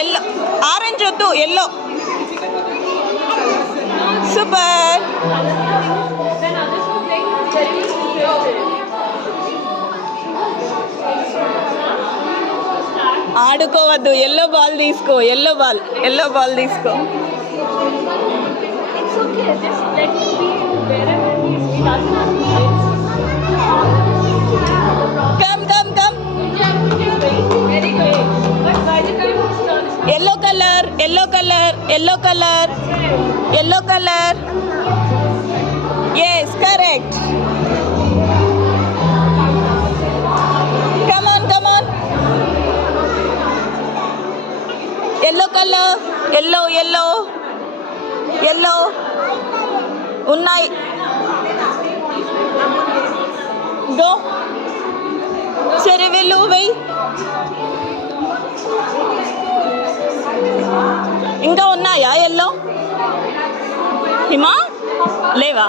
yellow orange వద్దు yellow super ఆడుకోవద్దు yellow ball తీసుకో ఎల్లో బాల్ తీసుకో come yellow color yes correct come on yellow color yellow unnai go సరే వెళ్ళు వెయ్యి ఇంకా ఉన్నాయా ఎల్లో హిమా లేవా